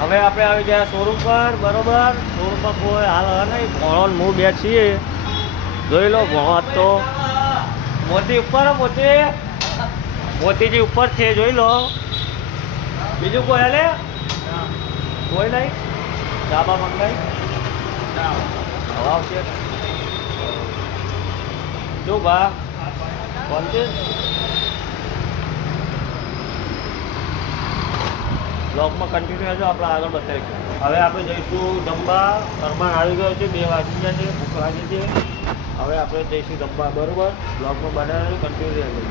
હવે આપણે આવી ગયા શોરૂમ પર, બરોબર. શોરૂમ પર કોઈ હાલ હવે નહીં, ભણો હું બે છીએ. જોઈ લો ભણો તો મોતી ઉપર, મોતીજી ઉપર છે, જોઈ લો. બીજું કોઈ હાલે કોઈ નહીં. ડાબા મંગાઈ હવા આવશે શું ભા કોણ છે? બ્લોગમાં કન્ટિન્યુ રહેજો, આપણે આગળ બતાવીશું. હવે આપણે જઈશું જમવા. ફરમાન આવી ગયો છે, 2 વાગી ગયા છે, ભૂખ લાગી છે. હવે આપણે જઈશું જમવા, બરોબર. બ્લોગમાં બનાવી કન્ટિન્યુ રહેજો.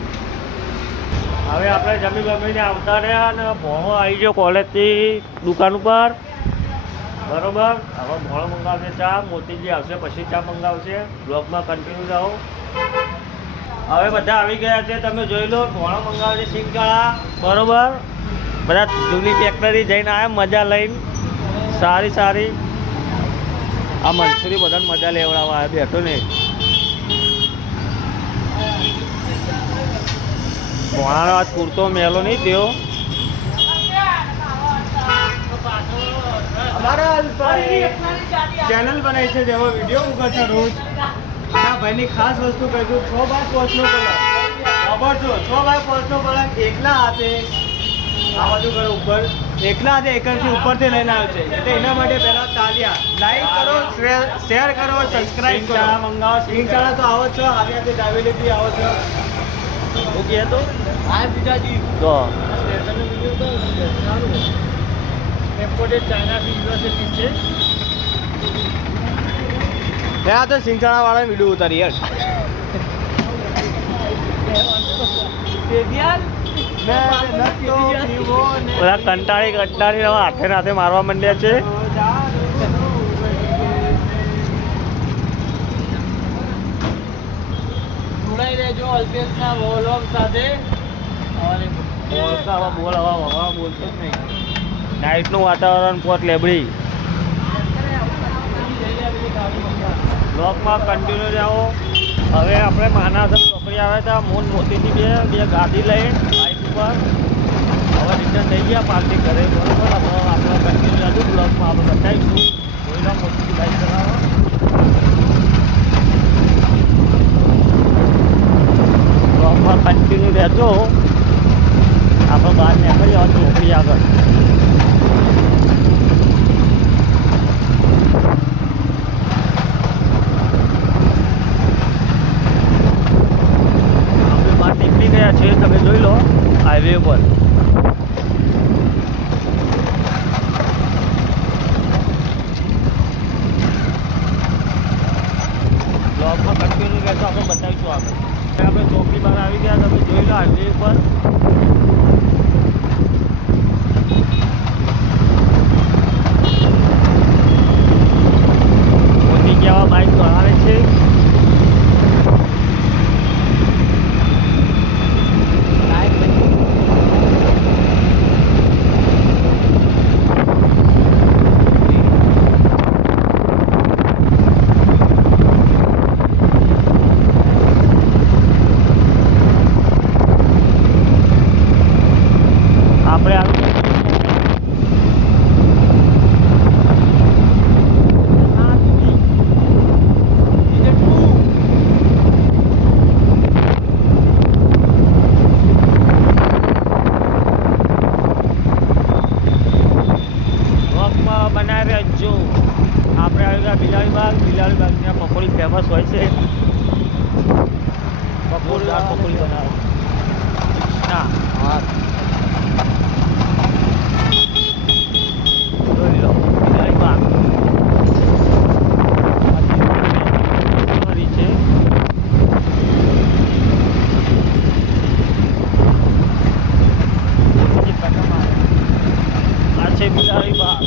હવે આપણે જમીને આવતા રહ્યા અને ભણો આવી ગયો કોલેજથી દુકાન ઉપર, બરોબર. હવે ભણો મંગાવશે ચા, મોતીજી આવશે પછી ચા મંગાવશે. બ્લોગમાં કન્ટિન્યુ રહો. હવે બધા આવી ગયા છે, તમે જોઈ લો. ભણો મંગાવશે સિંગકાળા, બરોબર. બધા જૂની ફેક્ટરી જઈને આવ્યા મજા લઈને, સારી. આ મનસુરી બધાને મજા લેવડાવવા આવ્યા, બેઠો ને. ભણાનો આજ પૂરતો મેલો નહીં થયો. અમારા ચેનલ બનાવી છે, જેવો વિડીયો મૂકે છે રોજ. આ ભાઈની ખાસ વસ્તુ કહ્યું, 6x5 નો કલર ખબર છો, 6x5 નો કલર એકલા હાથે આ બાજુ કરો ઉપર, એકલા હાથે એકરથી ઉપરથી લઈને આવ્યો છે. એટલે એના માટે પહેલા તાલિયા. લાઈક કરો, શેર કરો, સબસ્ક્રાઈબ કરો. મંગાવો સિંગચાળા તો આવો છો, હાથે દાવેલી બી આવો છો. શું કહે તો હા બીજાજી તો ઇમ્પોર્ટેડ ચાઇનાથી યુનિવર્સિટી છે. ત્યાં તો સિંગચાળા વાળા વિડીયો ઉતારી યાર. બધા કંટાળી હાથે મારવા માંડ્યા છે. જોડાઈ રહેજો અલ્પેશના વ્લોગ સાથે. બોલતો જ નહીં. નાઇટનું વાતાવરણ પોત લેબડી. બ્લોકમાં કન્ટિન્યુ જાઓ. હવે આપણે માનાસર છોકરી આવ્યા હતા, મોતીથી બે ગાડી લઈને બાઇક ઉપર. હવે રિટર્ન થઈ ગયા પાર્ટી ઘરે, બરોબર. હવે આપણે કન્ટિન્યુ હતું બ્લોકમાં આપણે બતાવીશું. કોઈના મોતીથી બાઇક ચલાવો. બ્લોકમાં કન્ટિન્યુ રહેજો. આપણે બહાર નીકળી જાઓ છોકરી આગળ. નીકળી ગયા છે, તમે જોઈ લો હાઈવે ઉપર. બ્લોગમાં કન્ટિન્યુ રહેતો આપણે બતાવીશું આગળ. આપણે ચોકડી બહાર આવી ગયા, તમે જોઈ લો હાઈવે ઉપર. મોતી કેવા બાઇક બનાવે છે. આપણે બનાવી રહેજો. આપણે આવી ગયા બિલાડી બાગ ત્યાં પકોડી ફેમસ હોય છે. પકોડી બનાવે ના હા. જોઈ લો બિલાડી બાગ છે. આ છે બિલાડી બાગ.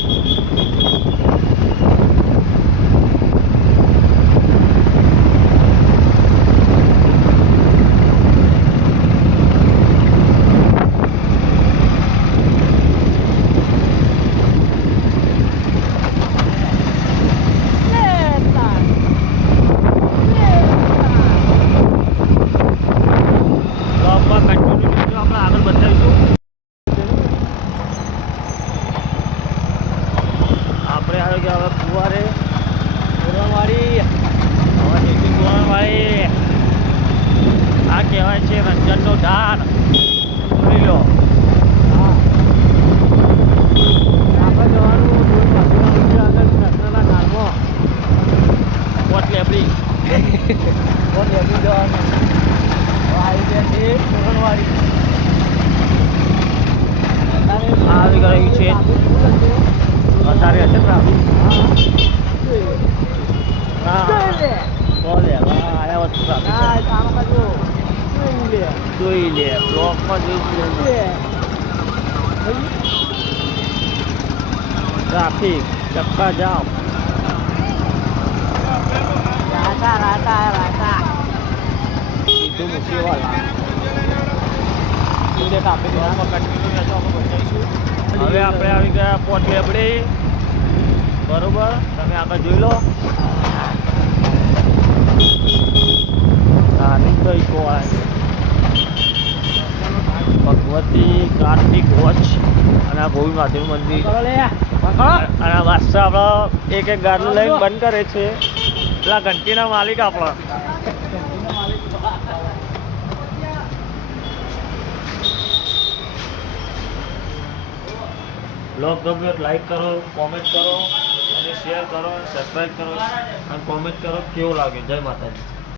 આવી ગયા હવે ફુવારે તોરણવાળી હવે જઈશું તોરણવાળી. આ કહેવાય છે રંજનનો ધાન. જોઈ લો. આપણે જવાનું રોડ પાછળના મંદિર આગળ રત્નના ગામમાં પોટ લેબડી. કોણ લેબી જવાનું આવી ગયા છે તોરણવાળી. આવી ગયું છે અત્યારે હશે ટ્રાફિક. હા બોલે આવ્યા વસ્તુ ટ્રાફિક જોઈ લે બ્લોકમાં જોઈ ટ્રાફિક ચક્કા જામ. સીધું મૂકી વાળા. હવે આપણે આવી ગયા પોટ લેબડી. બરોબર તમે આગળ જોઈ લો. ધાર્મિક ભગવતી કાર્તિક વોચ અને આ ગોવિંદ મહાદેવ મંદિર અને આ વાસ્તા આપણા એક ગાડલું લઈને બંધ કરે છે પેલા ઘંટીના માલિક આપણા. બ્લોગ ગમ્યો લાઈક કરો, કોમેન્ટ કરો અને શેર કરો, સબસ્ક્રાઈબ કરો અને કોમેન્ટ કરો કેવું લાગે. જય માતાજી.